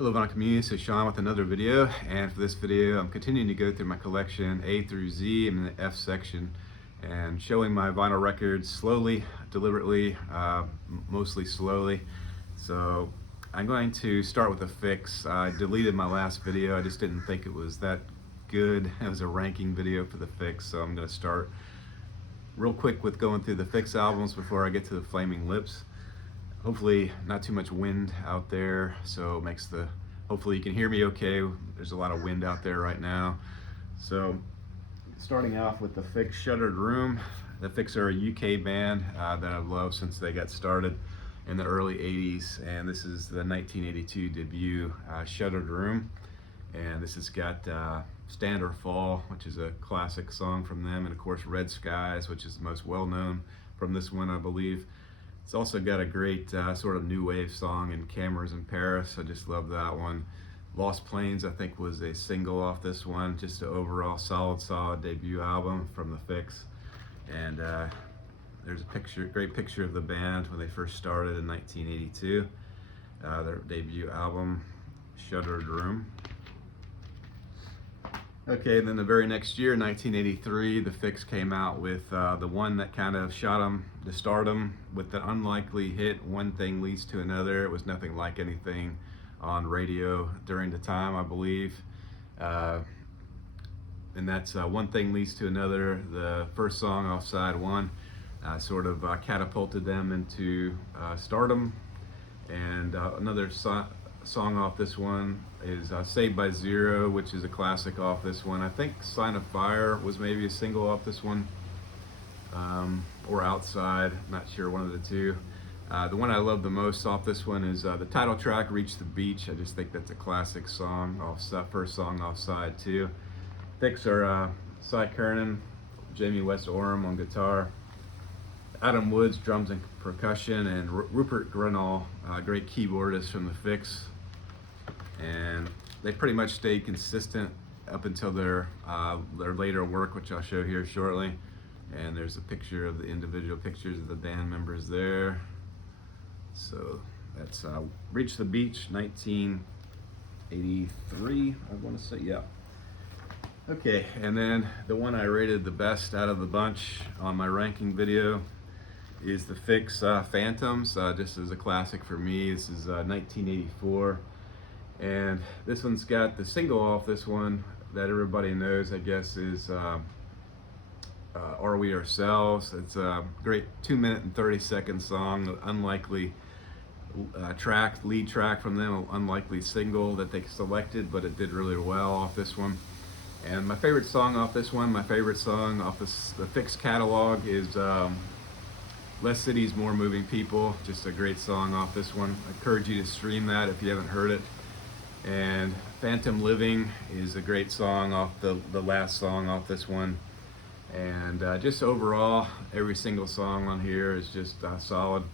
Hello Vinylcommunity, this is Sean with another video, and for this video I'm continuing to go through my collection A through Z. I'm in the F section and showing my vinyl records slowly, deliberately, mostly slowly. So I'm going to start with a Fixx. I deleted my last video, I just didn't think it was that good. It was a ranking video for the Fixx, so I'm going to start real quick with going through the Fixx albums before I get to the Flaming Lips. Hopefully not too much wind out there, so it makes hopefully you can hear me okay. There's a lot of wind out there right now. So starting off with the Fixx Shuttered Room. The Fixx are a UK band that I've loved since they got started in the early 80s, and this is the 1982 debut, Shuttered Room. And this has got Stand or Fall, which is a classic song from them, and of course Red Skies, which is the most well-known from this one, I believe. It's also got a great sort of new wave song in Cameras in Paris. I just love that one. Lost Plains, I think, was a single off this one. Just an overall solid debut album from the Fixx. And there's a great picture of the band when they first started in 1982. Their debut album, Shuttered Room. Okay, then the very next year, 1983, the Fixx came out with the one that kind of shot them to stardom with the unlikely hit, One Thing Leads to Another. It was nothing like anything on radio during the time, I believe. And that's One Thing Leads to Another, the first song off side one, sort of catapulted them into stardom. And another song off this one is Saved by Zero, which is a classic off this one. I think Sign of Fire was maybe a single off this one, or Outside, not sure, one of the two. The one I love the most off this one is the title track, Reach the Beach. I just think that's a classic song, first song off side two. Fixx are Cy Curran, Jamie West Oram on guitar, Adam Woods drums and percussion, and Rupert Grinnell, great keyboardist from the Fixx. And they pretty much stayed consistent up until their later work, which I'll show here shortly. And there's a picture of the individual pictures of the band members there. So that's Reach the Beach, 1983, I want to say, yeah. Okay, and then the one I rated the best out of the bunch on my ranking video is the Fixx Phantoms. This is a classic for me. This is 1984. And this one's got the single off this one that everybody knows, I guess, is Are We Ourselves. It's a great 2-minute and 30-second song, unlikely lead track from them, an unlikely single that they selected, but it did really well off this one. And my favorite song off this one, my favorite song off the Fixx catalog is Less Cities, More Moving People. Just a great song off this one. I encourage you to stream that if you haven't heard it. And Phantom Living is a great song off the last song off this one. And just overall, every single song on here is just solid.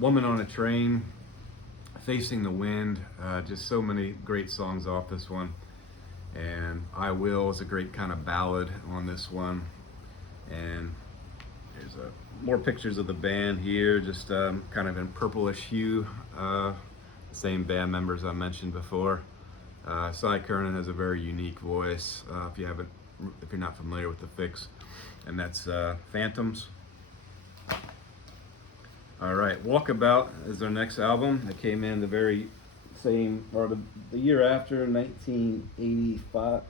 Woman on a Train, Facing the Wind, just so many great songs off this one. And I Will is a great kind of ballad on this one. And there's more pictures of the band here, just kind of in purplish hue. Same band members I mentioned before. Cy Curran has a very unique voice, if you're not familiar with the Fixx, and that's Phantoms. All right, Walkabout is their next album. It came in the very same, or the year after, 1985.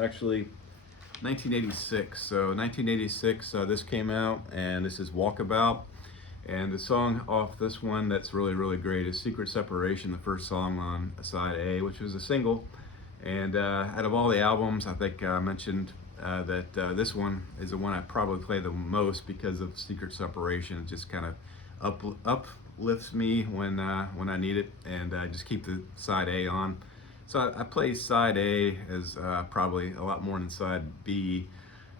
Actually 1986. So 1986, this came out, and this is Walkabout. And the song off this one that's really great is Secret Separation, the first song on side A, which was a single. And out of all the albums, I think I mentioned that this one is the one I probably play the most because of Secret Separation. It just kind of uplifts me when I need it, and I just keep the side A on. So I play side A as probably a lot more than side B.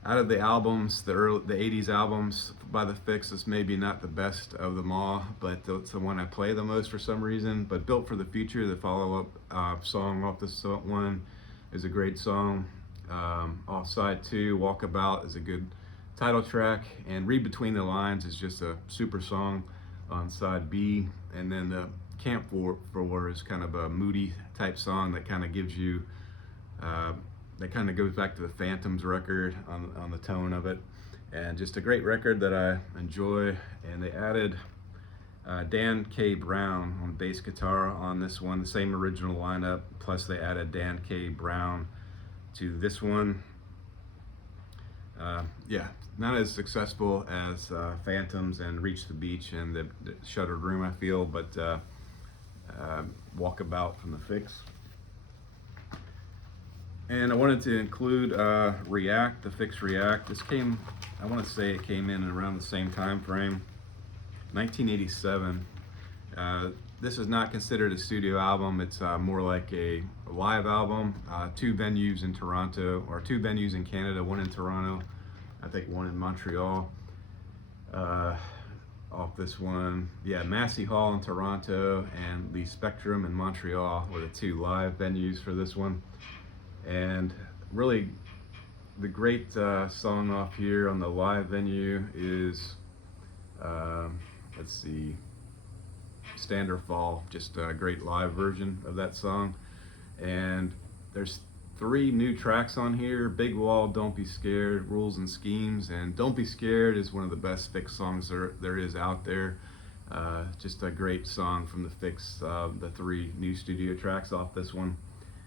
Out of the albums, the 80s albums by the Fixx, is maybe not the best of them all, but it's the one I play the most for some reason. But Built for the Future, the follow-up song off this one, is a great song. Off side two, Walkabout is a good title track, and Read Between the Lines is just a super song on side B. And then the Camp for is kind of a moody type song that kind of gives you, that kind of goes back to the Phantoms record on the tone of it, and just a great record that I enjoy. And they added Dan K. Brown on bass guitar on this one, the same original lineup, plus they added Dan K. Brown to this one. Yeah, not as successful as Phantoms and Reach the Beach and the Shuttered Room, I feel, but Walkabout from the Fixx. And I wanted to include React, the Fixx React. This came, I want to say it came in around the same time frame, 1987. This is not considered a studio album. It's more like a live album. 2 venues in Toronto, or 2 venues in Canada, 1 in Toronto, I think 1 in Montreal. Off this one, yeah, Massey Hall in Toronto and the Spectrum in Montreal were the 2 live venues for this one. And really, the great song off here on the live venue is, let's see, Stand or Fall, just a great live version of that song. And there's 3 new tracks on here: Big Wall, Don't Be Scared, Rules and Schemes. And Don't Be Scared is one of the best Fixx songs there is out there. Just a great song from the Fixx, the 3 new studio tracks off this one.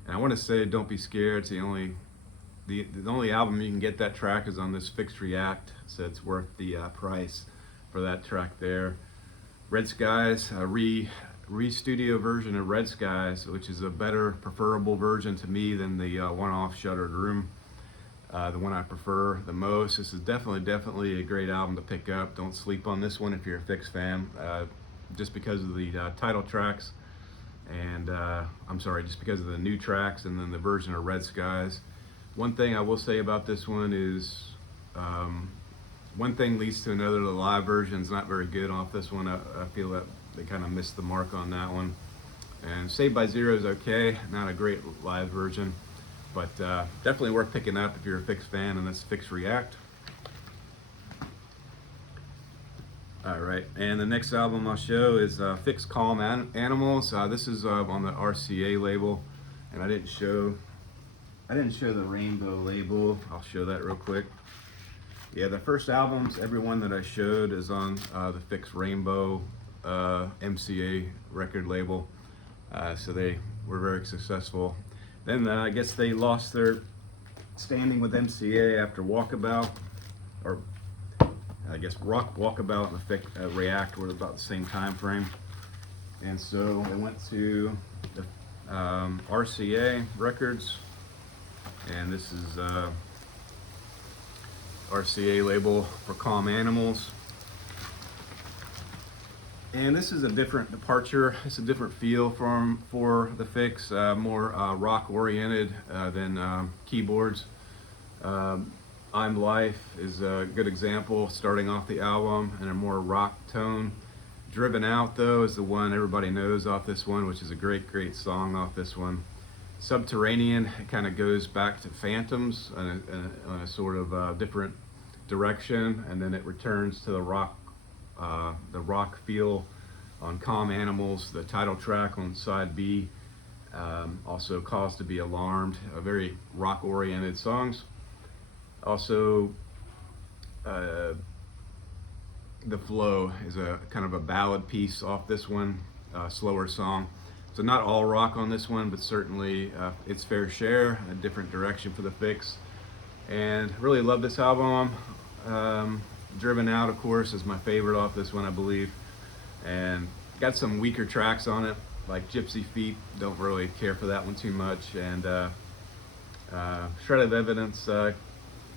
And I want to say Don't Be Scared, it's the only album you can get that track is on this Fixx React, so it's worth the price for that track there. Red Skies, a re-studio version of Red Skies, which is a better, preferable version to me than the one-off Shuttered Room, the one I prefer the most. This is definitely a great album to pick up. Don't sleep on this one if you're a Fixx fan, just because of the title tracks, and I'm sorry, just because of the new tracks and then the version of Red Skies. One thing I will say about this one is, one thing leads to another. The live version's not very good off this one. I feel that they kind of missed the mark on that one. And Saved by Zero is okay, not a great live version, but definitely worth picking up if you're a Fixx fan, and that's Fixx React. All right, and the next album I'll show is Fixx Calm Animals. This is on the RCA label, and I didn't show the rainbow label. I'll show that real quick. Yeah, the first albums, every one that I showed is on the Fixx Rainbow MCA record label. So they were very successful. Then I guess they lost their standing with MCA after Walkabout, or I guess Walkabout and the Fixx React were about the same time frame. And so they went to the RCA Records, and this is RCA label for Calm Animals. And this is a different departure. It's a different feel for the Fixx, more rock oriented than keyboards. I'm Life is a good example, starting off the album in a more rock tone. Driven Out, though, is the one everybody knows off this one, which is a great song off this one. Subterranean kind of goes back to Phantoms on a sort of different direction, and then it returns to the rock feel on Calm Animals. The title track on side B, also Cause to Be Alarmed, a very rock-oriented songs. Also, The Flow is a kind of a ballad piece off this one, slower song. So not all rock on this one, but certainly its fair share, a different direction for the Fixx. And really love this album. Driven Out, of course, is my favorite off this one, I believe. And got some weaker tracks on it, like Gypsy Feet. Don't really care for that one too much. And Shred of Evidence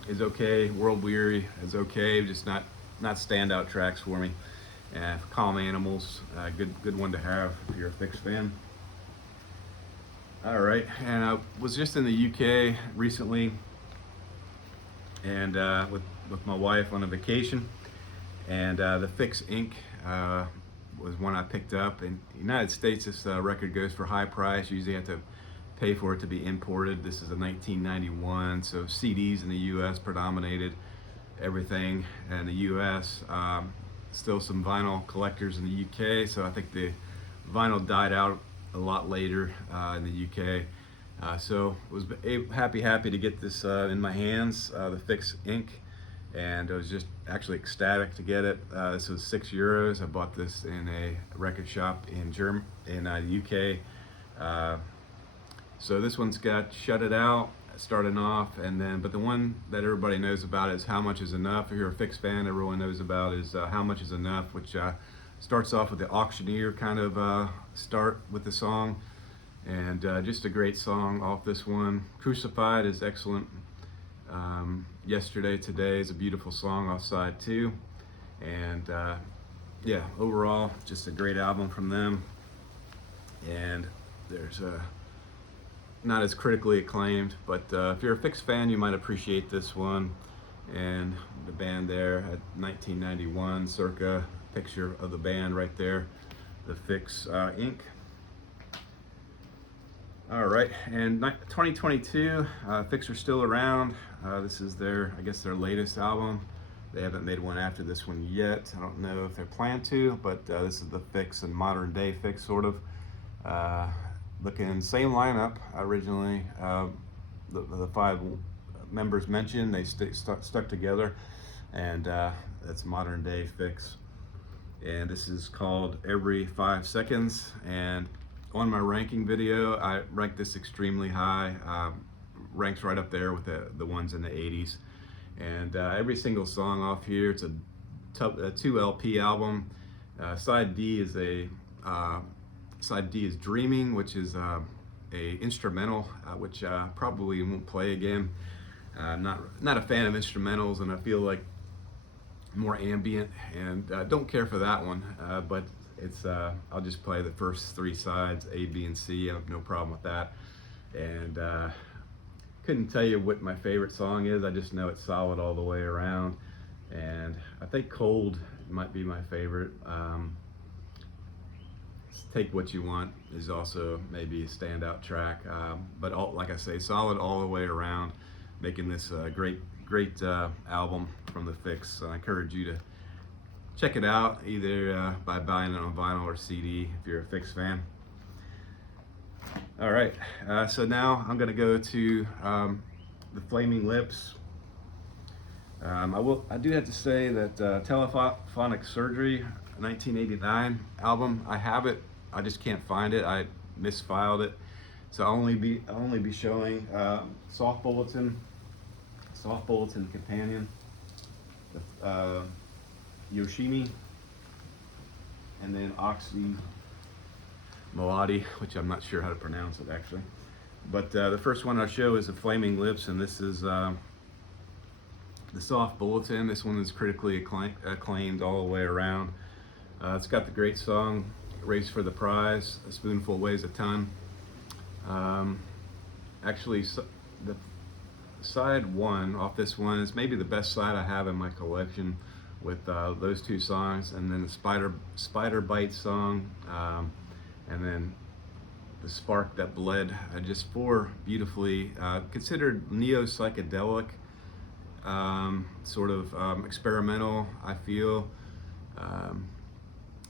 is okay. World Weary is okay, just not standout tracks for me. And Calm Animals, good one to have if you're a Fixx fan. All right, and I was just in the UK recently, and with my wife on a vacation, and the Fixx Inc. Was one I picked up. In the United States, this record goes for high price. You usually have to pay for it to be imported. This is a 1991, so CDs in the US predominated everything in the US. Still some vinyl collectors in the UK, so I think the Vinyl died out a lot later in the UK. So was happy to get this in my hands, the Fixx Inc. And I was just actually ecstatic to get it. This was €6. I bought this in a record shop in the UK. So this one's got Shut It Out starting off, and then but the one that everybody knows about is How Much Is Enough. If you're a Fixx fan, everyone knows about is How Much Is Enough, which starts off with the auctioneer kind of start with the song, and just a great song off this one. Crucified is excellent. Yesterday Today is a beautiful song off side 2, and yeah, overall just a great album from them. And there's not as critically acclaimed, but if you're a Fixx fan, you might appreciate this one. And the band there at 1991 circa, picture of the band right there, the Fixx Inc. All right, and 2022, Fixx are still around. This is their, I guess, their latest album. They haven't made one after this one yet. I don't know if they plan to, but this is the Fixx and modern day Fixx, sort of. Looking same lineup originally. The 5 members mentioned, they stuck together, and that's modern day Fixx. And this is called Every 5 Seconds. And on my ranking video, I ranked this extremely high. Ranks right up there with the ones in the 80s. And every single song off here, it's a 2 LP album. Side D is Dreaming, which is a instrumental, which probably won't play again. Not a fan of instrumentals, and I feel like more ambient, and don't care for that one. But it's I'll just play the first 3 sides, A, B, and C. I have no problem with that. And couldn't tell you what my favorite song is. I just know it's solid all the way around. And I think Cold might be my favorite. Take What You Want is also maybe a standout track, but like I say, solid all the way around, making this a great album from the Fixx. So I encourage you to check it out, either by buying it on vinyl or CD if you're a Fixx fan. All right, so now I'm gonna go to the Flaming Lips. I do have to say that Telephonic Surgery 1989 album, I have it. I just can't find it. I misfiled it, so I'll only be showing Soft Bulletin Companion, Yoshimi, and then Oxy Moadi, which I'm not sure how to pronounce it actually. But the first one I'll show is the Flaming Lips, and this is the Soft Bulletin. This one is critically acclaimed all the way around. It's got the great song Race for the Prize, A Spoonful Weighs a Ton. Actually, the side 1 off this one is maybe the best side I have in my collection, with those 2 songs, and then the Spider Bite song, and then The Spark That Bled. Just 4 beautifully considered neo-psychedelic, sort of experimental, I feel.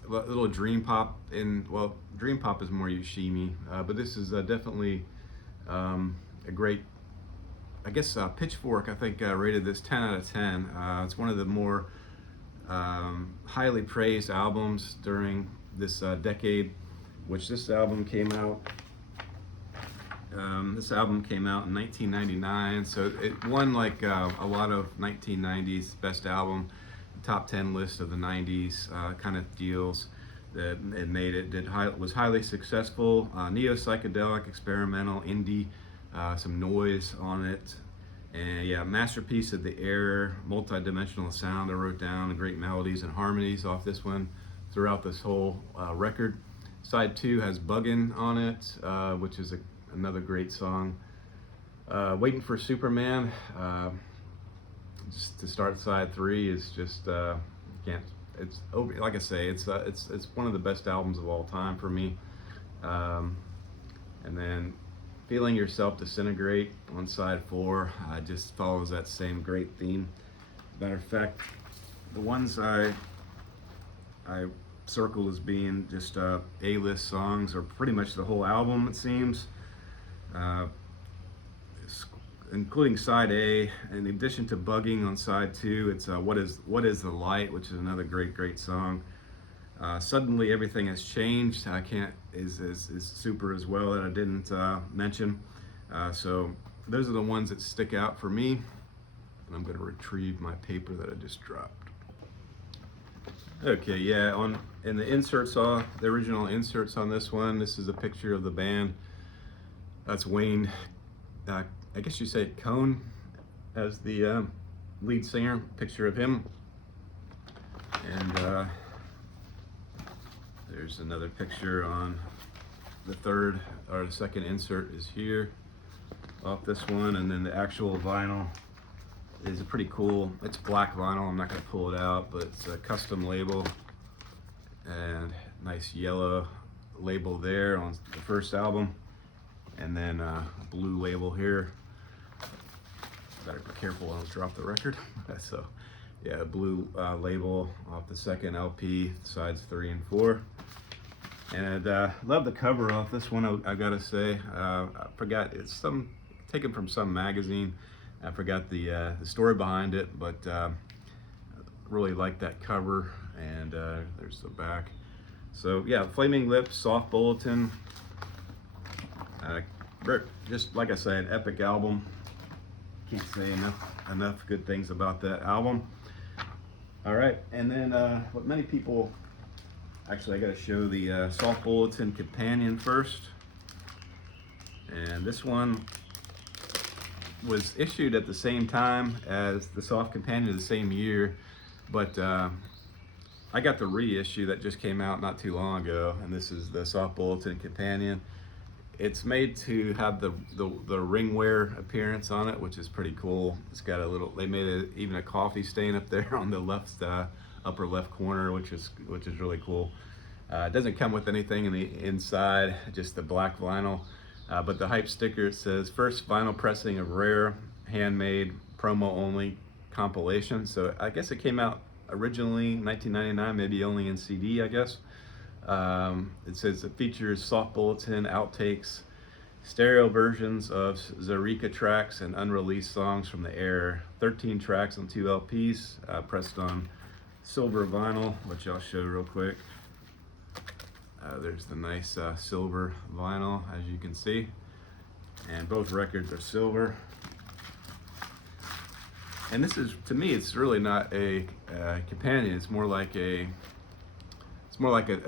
A little dream pop well, dream pop is more Yoshimi, but this is definitely a great, I guess Pitchfork, I think, rated this 10 out of 10. It's one of the more highly praised albums during this decade, which this album came out in 1999, so it won like a lot of 1990s best album, top 10 list of the 90s kind of deals that it made. Was highly successful, neo-psychedelic, experimental, indie, some noise on it, and yeah, masterpiece of the era, multi-dimensional sound. I wrote down great melodies and harmonies off this one throughout this whole record. Side 2 has Buggin' on it, which is another great song. Waiting for Superman, just to start side 3 is just it's like I say, it's one of the best albums of all time for me. And then Feeling Yourself Disintegrate on side 4 just follows that same great theme. Matter of fact, the ones I circled as being just A-list songs, or pretty much the whole album, it seems. Uh, Including side A. In addition to Bugging on side 2, it's What is the Light, which is another great song. Suddenly Everything Has Changed, I can't is super as well, that I didn't mention. So those are the ones that stick out for me. And I'm going to retrieve my paper that I just dropped. Okay, yeah, in the inserts, the original inserts on this one, this is a picture of the band. That's Wayne, I guess you say Cohn as the lead singer, picture of him. And there's another picture on the second insert is here off this one. And then the actual vinyl is a pretty cool, it's black vinyl, I'm not going to pull it out, but it's a custom label and nice yellow label there on the first album, and then a blue label here. Better be careful, I don't drop the record. So yeah, blue label off the second LP, sides 3 and 4. And love the cover off this one, I gotta say. I forgot, it's taken from some magazine. I forgot the story behind it, but really like that cover. And there's the back. So yeah, Flaming Lips, Soft Bulletin. Just like I say, an epic album. Can't say enough good things about that album. All right, and then what many people, actually I got to show the Soft Bulletin Companion first. And this one was issued at the same time as the Soft Companion, the same year, but I got the reissue that just came out not too long ago, and this is the Soft Bulletin Companion. It's made to have the ringware appearance on it, which is pretty cool. It's got a little, they made even a coffee stain up there on the left upper left corner, which is really cool. It doesn't come with anything in the inside, just the black vinyl. But the hype sticker, it says, first vinyl pressing of rare, handmade, promo only compilation. So I guess it came out originally 1999, maybe only in CD, I guess. It says it features Soft Bulletin outtakes, stereo versions of Zerika tracks, and unreleased songs from the era. 13 tracks on 2 LPs, pressed on silver vinyl, which I'll show real quick. There's the nice silver vinyl, as you can see, and both records are silver. And this is, to me, it's really not a companion. It's more like a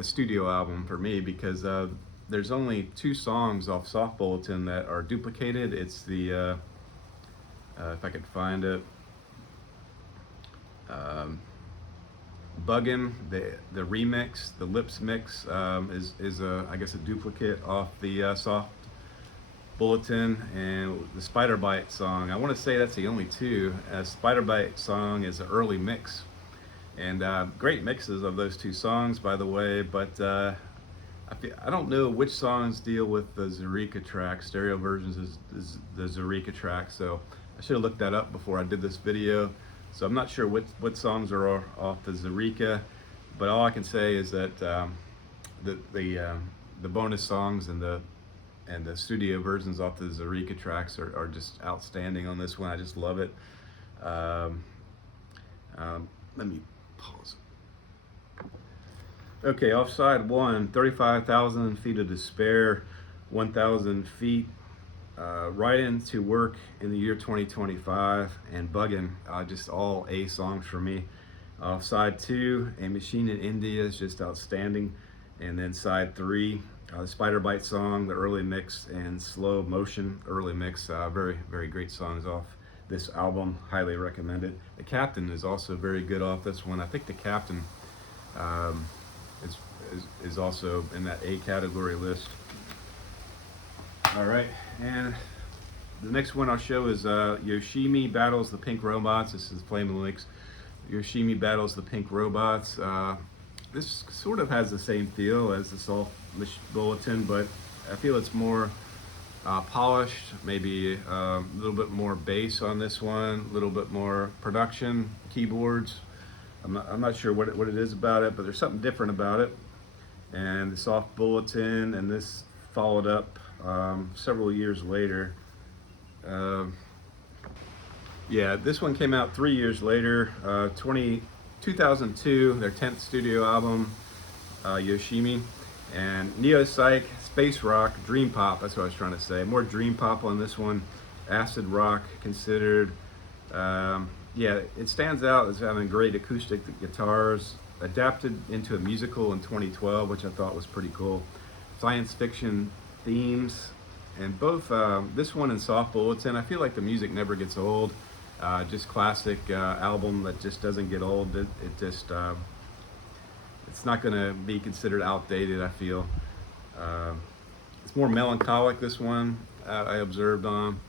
studio album for me, because there's only 2 songs off Soft Bulletin that are duplicated. It's the if I could find it, Buggin', the remix, the Lips mix, is I guess a duplicate off the Soft Bulletin, and the Spider Bite song, I want to say that's the only 2. Spider Bite song is an early mix, and great mixes of those 2 songs, by the way, but I don't know which songs deal with the Zerika track. Stereo versions is the Zerika track, so I should have looked that up before I did this video. So I'm not sure what songs are off the Zerika, but all I can say is that the bonus songs and the studio versions off the Zerika tracks are just outstanding on this one. I just love it. Let me pause. Okay, off side 1, 35,000 Feet of Despair, 1,000 Feet, Right Into Work in the Year 2025, and Buggin', just all A songs for me. Off side 2, A Machine in India is just outstanding. And then side 3, the Spider Bite song, the early mix, and Slow Motion early mix. Very, very great songs off this album. Highly recommended. The Captain is also very good off this one. I think the Captain is also in that A category list. All right, and the next one I'll show is Yoshimi Battles the Pink Robots. This is Flaming Lips. Yoshimi Battles the Pink Robots. This sort of has the same feel as the Soft Bulletin, but I feel it's more polished, maybe a little bit more bass on this one, a little bit more production, keyboards. I'm not sure what it is about it, but there's something different about it. And the soft bulletin, and this followed up several years later. Yeah, this one came out 3 years later, 2002, their 10th studio album, Yoshimi. And neo-psych, space rock, dream pop, that's what I was trying to say. More dream pop on this one, acid rock considered. Yeah, it stands out as having great acoustic guitars, adapted into a musical in 2012, which I thought was pretty cool. Science fiction themes, and both this one and Soft Bulletin, I feel like the music never gets old. Just classic album that just doesn't get old. It just it's not going to be considered outdated, I feel. It's more melancholic, this one, I observed on.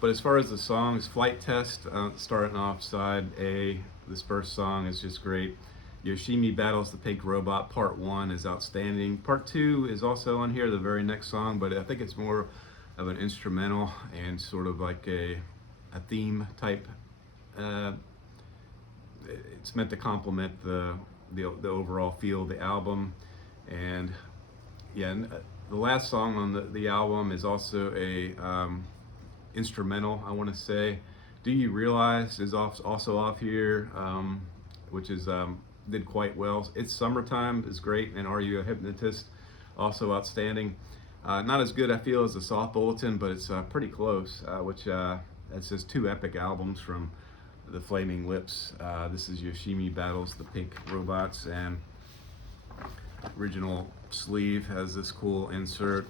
But as far as the songs, Flight Test, starting off side A, this first song is just great. Yoshimi Battles the Pink Robot, part 1 is outstanding. Part 2 is also on here, the very next song, but I think it's more of an instrumental and sort of like a theme type. It's meant to complement the overall feel of the album. And yeah, the last song on the album is also a instrumental, I want to say. Do You Realize is also off here, which is did quite well. It's Summertime is great, and Are You a Hypnotist, also outstanding. Not as good, I feel, as the Soft Bulletin, but it's pretty close, which that's just 2 epic albums from the Flaming Lips. This is Yoshimi Battles the Pink Robots, and original sleeve has this cool insert,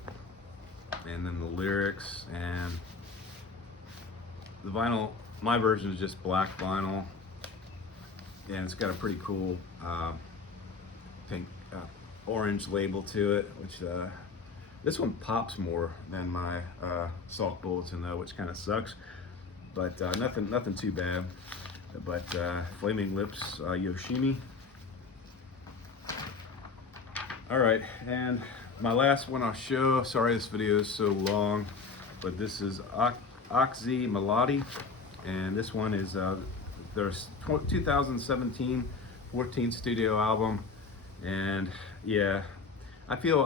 and then the lyrics, and the vinyl. My version is just black vinyl, and it's got a pretty cool pink orange label to it, which this one pops more than my Soft Bulletin though, which kind of sucks, but nothing too bad. But Flaming Lips, Yoshimi. All right, and my last one I'll show, sorry this video is so long, but this is Oxy Melody, and this one is their 2017 14th studio album. And yeah, I feel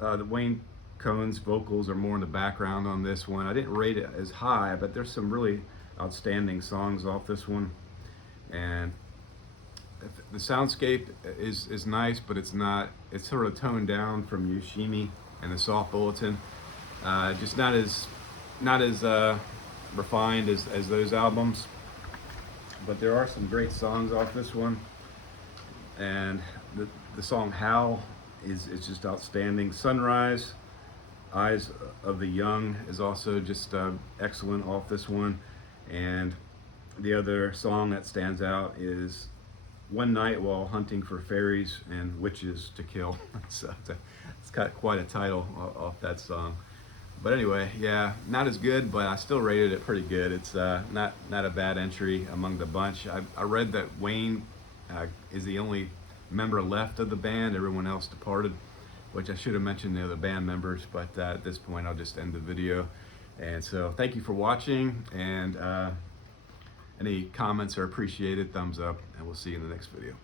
the Wayne Cohen's vocals are more in the background on this one. I didn't rate it as high, but there's some really outstanding songs off this one. And the soundscape is nice, but it's sort of toned down from Yoshimi and the Soft Bulletin. Just not as refined as those albums. But there are some great songs off this one, and the song Howl is just outstanding. Sunrise, Eyes of the Young is also just excellent off this one. And the other song that stands out is One Night While Hunting for Fairies and Witches to Kill. So it's got quite a title off that song. But anyway, yeah, not as good, but I still rated it pretty good. It's not a bad entry among the bunch. I read that Wayne is the only member left of the band. Everyone else departed, which I should have mentioned the other band members, but at this point I'll just end the video. And so thank you for watching, and any comments are appreciated. Thumbs up, and we'll see you in the next video.